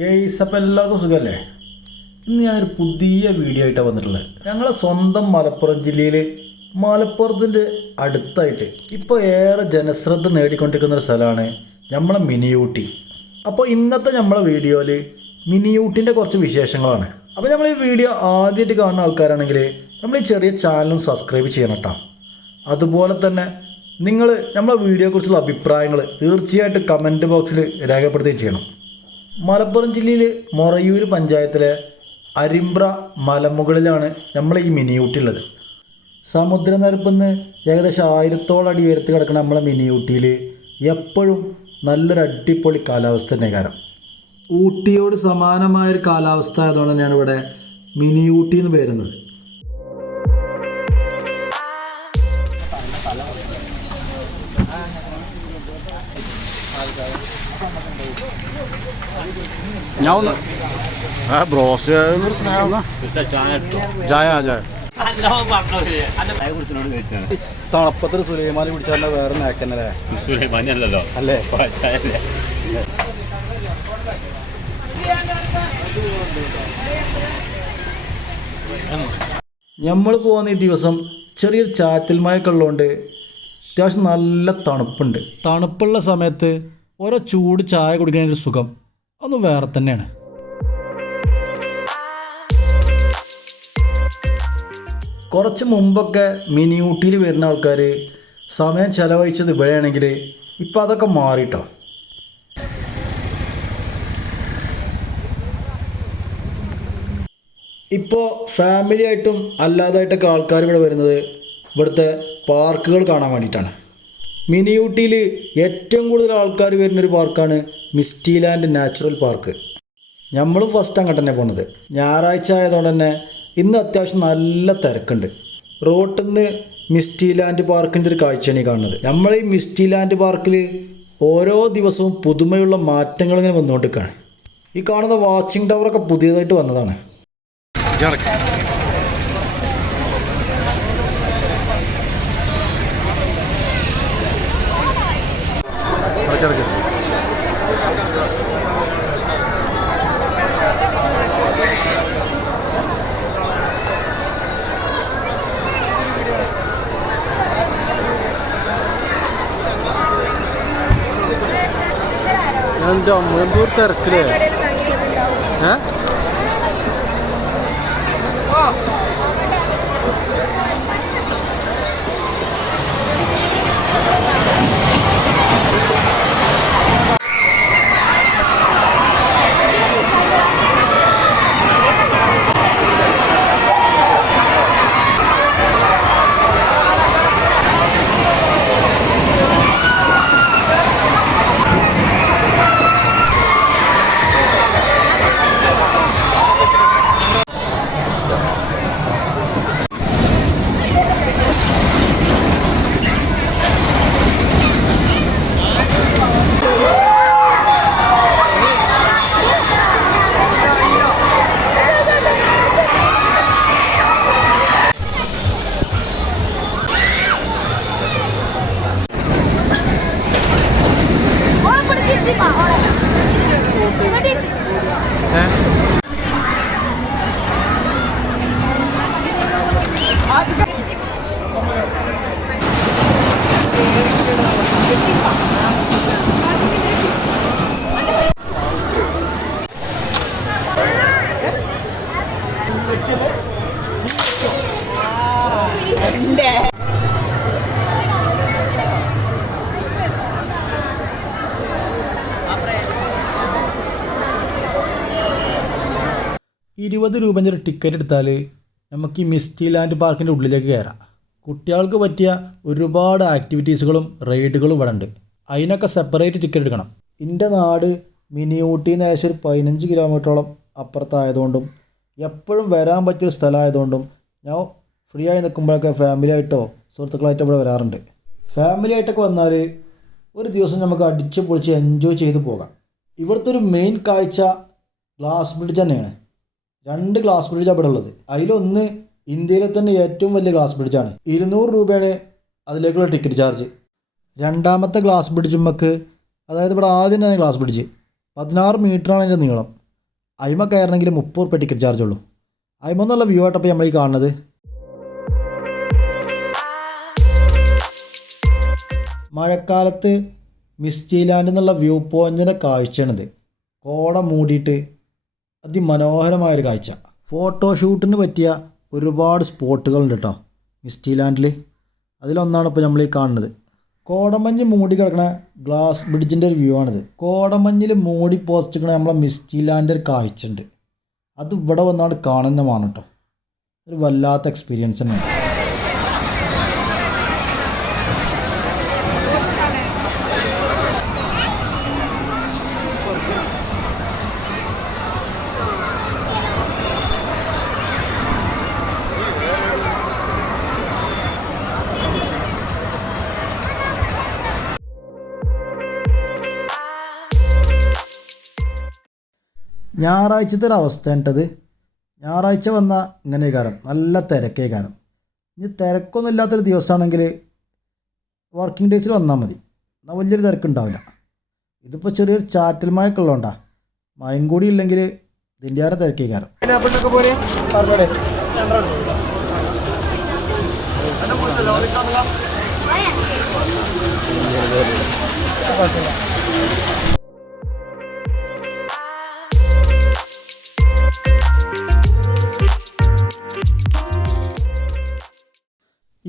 Guys, അപ്പോൾ എല്ലാവർക്കും സുഖമല്ലേ? ഇന്ന് ഞാനൊരു പുതിയ വീഡിയോ ആയിട്ടാണ് വന്നിട്ടുള്ളത്. ഞങ്ങളെ സ്വന്തം മലപ്പുറം ജില്ലയിൽ മലപ്പുറത്തിൻ്റെ അടുത്തായിട്ട് ഇപ്പോൾ ഏറെ ജനശ്രദ്ധ നേടിക്കൊണ്ടിരിക്കുന്ന ഒരു സ്ഥലമാണ് നമ്മളെ മിനി ഊട്ടി. അപ്പോൾ ഇന്നത്തെ നമ്മളെ വീഡിയോയിൽ മിനി ഊട്ടിൻ്റെ കുറച്ച് വിശേഷങ്ങളാണ്. അപ്പോൾ നമ്മൾ ഈ വീഡിയോ ആദ്യമായിട്ട് കാണുന്ന ആൾക്കാരാണെങ്കിൽ നമ്മൾ ഈ ചെറിയ ചാനലും സബ്സ്ക്രൈബ് ചെയ്യണം കേട്ടോ. അതുപോലെ തന്നെ നിങ്ങൾ നമ്മളെ വീഡിയോയെക്കുറിച്ചുള്ള അഭിപ്രായങ്ങൾ തീർച്ചയായിട്ടും കമൻറ്റ് ബോക്സിൽ രേഖപ്പെടുത്തുകയും ചെയ്യണം. മലപ്പുറം ജില്ലയിൽ മൊറയൂർ പഞ്ചായത്തിലെ അരിമ്പ്ര മലമുകളിലാണ് നമ്മൾ ഈ മിനി ഊട്ടി ഉള്ളത്. സമുദ്രനിരപ്പിൽ നിന്ന് ഏകദേശം 1000 അടി ഉയരത്തിൽ കിടക്കുന്ന നമ്മളെ മിനി ഊട്ടിയിൽ എപ്പോഴും നല്ലൊരു അടിപൊളി കാലാവസ്ഥ തന്നെ. കാരണം ഊട്ടിയോട് സമാനമായൊരു കാലാവസ്ഥ ആയതുകൊണ്ട് തന്നെയാണ് ഇവിടെ മിനി ഊട്ടി എന്ന് പേരുന്നത്. ബ്രോസ്റ്റ് തണുപ്പത്തിൽ സുലൈമാനി പിടിച്ചാൽ വേറെ നാക്കന്നല്ലേ? സുലൈമാനി അല്ലല്ലോ അല്ലേ? നമ്മൾ പോകുന്ന ഈ ദിവസം ചെറിയൊരു ചാറ്റൽ മഴയൊക്കെ ഉള്ളതുകൊണ്ട് അത്യാവശ്യം നല്ല തണുപ്പുണ്ട്. തണുപ്പുള്ള സമയത്ത് ഓരോ ചൂട് ചായ കുടിക്കുന്നതിൻ്റെ സുഖം ഒന്ന് വേറെ തന്നെയാണ്. കുറച്ച് മുമ്പൊക്കെ മിനി ഊട്ടിയിൽ വരുന്ന ആൾക്കാർ സമയം ചിലവഴിച്ചത് ഇവിടെയാണെങ്കിൽ ഇപ്പോൾ അതൊക്കെ മാറിട്ടോ. ഇപ്പോൾ ഫാമിലി ആയിട്ടും അല്ലാതായിട്ടൊക്കെ ആൾക്കാർ ഇവിടെ വരുന്നത് ഇവിടുത്തെ പാർക്കുകൾ കാണാൻ വേണ്ടിയിട്ടാണ്. മിനി ഊട്ടിയിൽ ഏറ്റവും കൂടുതൽ ആൾക്കാർ വരുന്നൊരു പാർക്കാണ് മിസ്റ്റി ലാൻഡ് നാച്ചുറൽ പാർക്ക്. നമ്മളും ഫസ്റ്റ് അങ്ങോട്ട് തന്നെ പോകുന്നത്. ഞായറാഴ്ച ആയതുകൊണ്ട് തന്നെ ഇന്ന് അത്യാവശ്യം നല്ല തിരക്കുണ്ട്. റോട്ടിൽ നിന്ന് മിസ്റ്റി ലാൻഡ് പാർക്കിൻ്റെ ഒരു കാഴ്ചയാണ് ഈ കാണുന്നത്. നമ്മൾ ഈ മിസ്റ്റി ലാൻഡ് പാർക്കിൽ ഓരോ ദിവസവും പുതുമയുള്ള മാറ്റങ്ങൾ ഇങ്ങനെ വന്നുകൊണ്ടിരിക്കുകയാണ്. ഈ കാണുന്ന വാച്ചിങ് ടവറൊക്കെ പുതിയതായിട്ട് വന്നതാണ്. എൻ്റെ അമ്മ എന്തോ തിരക്കില്ലേ? ₹20 ഒരു ടിക്കറ്റ് എടുത്താൽ നമുക്ക് ഈ മിസ്റ്റി ലാൻഡ് പാർക്കിൻ്റെ ഉള്ളിലേക്ക് കയറാം. കുട്ടികൾക്ക് പറ്റിയ ഒരുപാട് ആക്ടിവിറ്റീസുകളും റൈഡുകളും ഇവിടെ ഉണ്ട്. അതിനൊക്കെ സെപ്പറേറ്റ് ടിക്കറ്റ് എടുക്കണം. എൻ്റെ നാട് മിനി ഊട്ടിയിൽ നിന്ന് ഏകദേശം ഒരു 15 കിലോമീറ്ററോളം അപ്പുറത്തായതുകൊണ്ടും എപ്പോഴും വരാൻ പറ്റിയൊരു സ്ഥലമായതുകൊണ്ടും ഞാൻ ഫ്രീ ആയി നിൽക്കുമ്പോഴൊക്കെ ഫാമിലി ആയിട്ടോ സുഹൃത്തുക്കളായിട്ടോ ഇവിടെ വരാറുണ്ട്. ഫാമിലി ആയിട്ടൊക്കെ വന്നാൽ ഒരു ദിവസം നമുക്ക് അടിച്ച് പൊളിച്ച് എൻജോയ് ചെയ്ത് പോകാം. ഇവിടുത്തെ ഒരു മെയിൻ കാഴ്ച ഗ്ലാസ് ബ്രിഡ്ജ് തന്നെയാണ്. 2 ഗ്ലാസ് ബ്രിഡ്ജാണ് ഇവിടെ ഉള്ളത്. അതിലൊന്ന് ഇന്ത്യയിലെ തന്നെ ഏറ്റവും വലിയ ഗ്ലാസ് ബ്രിഡ്ജാണ്. 200 രൂപയാണ് അതിലേക്കുള്ള ടിക്കറ്റ് ചാർജ്. രണ്ടാമത്തെ ഗ്ലാസ് ബ്രിഡ്ജുമ്മക്ക്, അതായത് ഇവിടെ ആദ്യം തന്നെ ഗ്ലാസ് ബ്രിഡ്ജ് 16 മീറ്ററാണ് അതിൻ്റെ നീളം. അയിമ കയറണമെങ്കിൽ 30 ഉറുപ്പ്യ ടിക്കറ്റ് ചാർജ് ഉള്ളൂ. അയിമെന്നുള്ള വ്യൂ ആയിട്ടപ്പോൾ നമ്മൾ ഈ കാണുന്നത്. മഴക്കാലത്ത് മിസ്റ്റി ലാൻഡ് എന്നുള്ള വ്യൂ പോയിൻറ്റിൻ്റെ കാഴ്ചയാണിത്. കോട മൂടിയിട്ട് അതിമനോഹരമായൊരു കാഴ്ച. ഫോട്ടോഷൂട്ടിന് പറ്റിയ ഒരുപാട് സ്പോട്ടുകളുണ്ട് കേട്ടോ മിസ്റ്റി ലാൻഡിൽ. അതിലൊന്നാണ് ഇപ്പോൾ നമ്മൾ ഈ കാണുന്നത്. കോടമഞ്ഞ് മൂടി കിടക്കുന്ന ഗ്ലാസ് ബ്രിഡ്ജിൻ്റെ ഒരു വ്യൂ ആണിത്. കോടമഞ്ഞിൽ മൂടി പോസ്റ്റിക്കണ നമ്മളെ മിസ്റ്റി ലാൻഡ് ഒരു കാഴ്ച ഉണ്ട്. അത് ഇവിടെ വന്നാണ് കാണുന്നതാണ് കേട്ടോ. ഒരു വല്ലാത്ത എക്സ്പീരിയൻസ് തന്നെയാണ്. ഞായറാഴ്ചത്തെ ഒരു അവസ്ഥ ഉണ്ടത്. ഞായറാഴ്ച വന്നാൽ ഇങ്ങനെ കാരണം നല്ല തിരക്കേ കാരണം. ഇനി തിരക്കൊന്നും ഇല്ലാത്തൊരു ദിവസമാണെങ്കിൽ വർക്കിംഗ് ഡേയ്സിൽ വന്നാൽ മതി. എന്നാൽ വലിയൊരു തിരക്കുണ്ടാവില്ല. ഇതിപ്പോൾ ചെറിയൊരു ചാറ്റൽ മഴയൊക്കെ ഉള്ളതുകൊണ്ടാണ്. മയം കൂടി ഇല്ലെങ്കിൽ ഇതിൻ്റെ ആരെ തിരക്കേ കാരണം.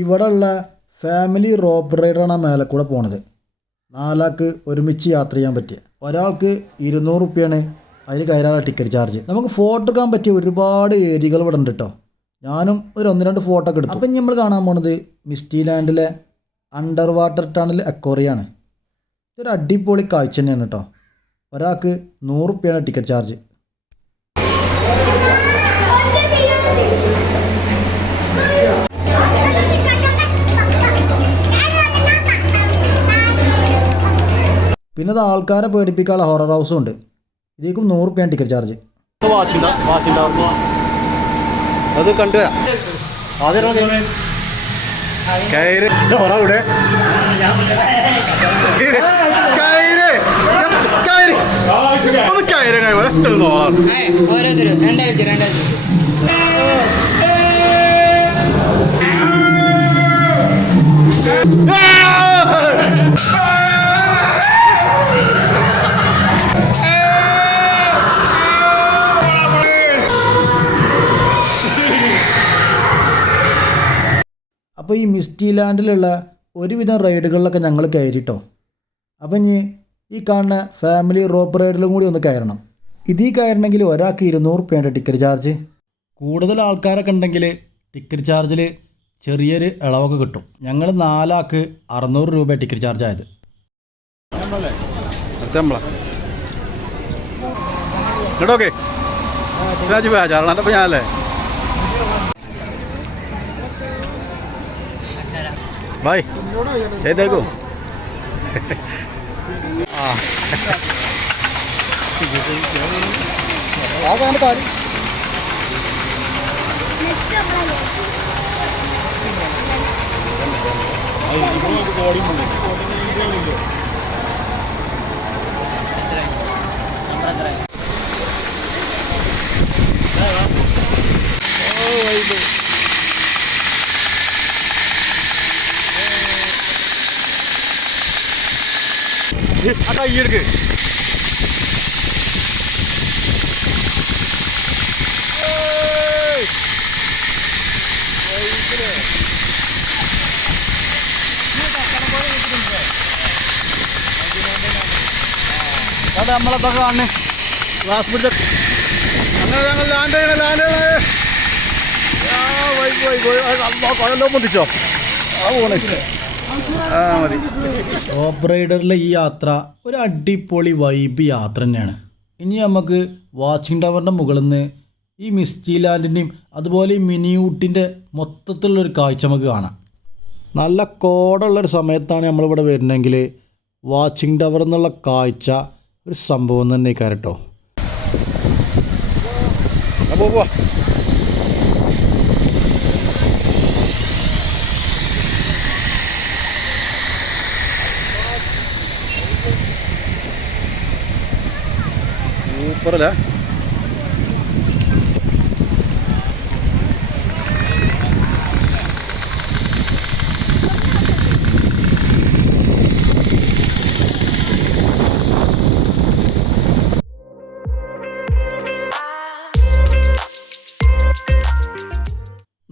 ഇവിടെ ഉള്ള ഫാമിലി റോപ്പ് റൈഡറാണ് ആ മേലെ കൂടെ പോണത്. 4 ആൾക്ക് ഒരുമിച്ച് യാത്ര ചെയ്യാൻ പറ്റിയ. ഒരാൾക്ക് 200 ഉറുപ്പ്യാണ് അതിന് കയറാനുള്ള ടിക്കറ്റ് ചാർജ്. നമുക്ക് ഫോട്ടോ എടുക്കാൻ പറ്റിയ ഒരുപാട് ഏരിയകൾ ഇവിടെ ഉണ്ട് കേട്ടോ. ഞാനും ഒരു 1-2 ഫോട്ടോ ഒക്കെ എടുത്തു. അപ്പം നമ്മൾ കാണാൻ പോണത് മിസ്റ്റി ലാൻഡിലെ അണ്ടർ വാട്ടർ ടണൽ അക്വേറിയമാണ്. ഇതൊരു അടിപൊളി കാഴ്ച തന്നെയാണ് കേട്ടോ. ഒരാൾക്ക് 100 ഉറുപ്പ്യാണ് ടിക്കറ്റ് ചാർജ്. പിന്നെ അത് ആൾക്കാരെ പേടിപ്പിക്കാനുള്ള ഹൊറർ ഹൗസും ഉണ്ട്. ഇതിലേക്കും 100 ഉറുപ്പ്യാണ് ടിക്കറ്റ് ചാർജ്. അത് കണ്ടുവരാം. ഓരോരുത്തരും 2000 അപ്പോൾ ഈ മിസ്റ്റി ലാൻഡിലുള്ള ഒരുവിധം റൈഡുകളിലൊക്കെ ഞങ്ങൾ കയറിട്ടോ. അപ്പം ഇനി ഈ കാണുന്ന ഫാമിലി റോപ്പ് റൈഡിലും കൂടി ഒന്ന് കയറണം. ഇതിൽ കയറണമെങ്കിൽ ഒരാൾക്ക് 200 ഉറുപ്പ്യാണ് ടിക്കറ്റ് ചാർജ്. കൂടുതൽ ആൾക്കാരൊക്കെ ഉണ്ടെങ്കിൽ ടിക്കറ്റ് ചാർജിൽ ചെറിയൊരു ഇളവൊക്കെ കിട്ടും. ഞങ്ങൾ 4 ആൾക്ക് 600 രൂപ ടിക്കറ്റ് ചാർജ് ആയത്. കേട്ടോക്കെ ഞാനല്ലേ भाई ये देखो आता ये के അതെ നമ്മളതൊക്കെ കാണണേ ഗ്ലാസ് പിടിച്ച അങ്ങനെ ഞങ്ങൾ ലാൻഡ് കൊഴലോ പൊന്തിച്ചോ ആ പോണേ മതി. റോപ്പ് റൈഡറിലെ ഈ യാത്ര ഒരു അടിപൊളി വൈബ് യാത്ര തന്നെയാണ്. ഇനി നമുക്ക് വാച്ചിങ് ടവറിൻ്റെ മുകളിൽ നിന്ന് ഈ മിസ്റ്റി ലാൻഡിൻ്റെയും അതുപോലെ ഈ മിനി ഊട്ടിൻ്റെ മൊത്തത്തിലുള്ളൊരു കാഴ്ച നമുക്ക് കാണാം. നല്ല കോടുള്ളൊരു സമയത്താണ് നമ്മളിവിടെ വരുന്നതെങ്കിൽ വാച്ചിങ് ടവർ എന്നുള്ള കാഴ്ച ഒരു സംഭവം തന്നെ കേട്ടോ. സൂപ്പറല്ലേ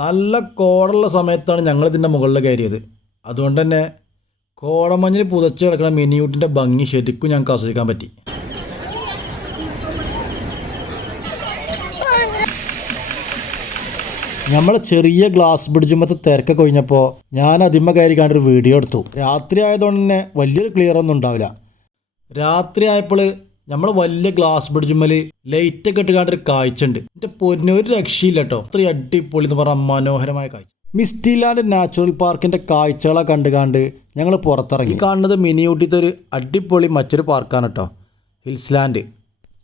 നല്ല കോടുള്ള സമയത്താണ് ഞങ്ങളിതിൻ്റെ മുകളിൽ കയറിയത്. അതുകൊണ്ട് തന്നെ കോടമഞ്ഞിൽ പുതച്ച് കിടക്കുന്ന മിനി ഊട്ടിൻ്റെ ഭംഗി ശരിക്കും ഞങ്ങൾക്ക് ആസ്വദിക്കാൻ പറ്റി. നമ്മൾ ചെറിയ ഗ്ലാസ് ബ്രിഡ്ജുമത്തെ തിരക്കൊക്കെ കഴിഞ്ഞപ്പോൾ ഞാൻ അതിമ്മ കയറി കണ്ടൊരു വീഡിയോ എടുത്തു. രാത്രി ആയതുകൊണ്ട് തന്നെ വലിയൊരു ക്ലിയർ ഒന്നും ഉണ്ടാവില്ല. രാത്രി ആയപ്പോൾ നമ്മൾ വലിയ ഗ്ലാസ് ബ്രിഡ്ജുമ്മൽ ലൈറ്റൊക്കെ ഇട്ട് കണ്ടൊരു കാഴ്ച ഉണ്ട്. എൻ്റെ പൊന്നെ ഒരു രക്ഷയില്ല കേട്ടോ. അത്രയും അടിപൊളി എന്ന് പറഞ്ഞാൽ മനോഹരമായ കാഴ്ച. മിസ്റ്റി ലാൻഡ് നാച്ചുറൽ പാർക്കിൻ്റെ കാഴ്ചകളെ കണ്ട് ഞങ്ങൾ പുറത്തിറങ്ങി. കാണുന്നത് മിനി ഊട്ടിത്തെ ഒരു അടിപൊളി മറ്റൊരു പാർക്കാണ് കേട്ടോ, ഹിൽസ് ലാൻഡ്.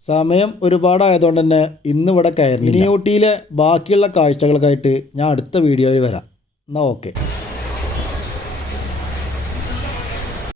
സമയം ഒരുപാടായതുകൊണ്ട് തന്നെ ഇന്നിവിടെ കയറി. മിനി ഊട്ടിയിലെ ബാക്കിയുള്ള കാഴ്ചകൾക്കായിട്ട് ഞാൻ അടുത്ത വീഡിയോയിൽ വരാം. എന്നാൽ ഓക്കെ.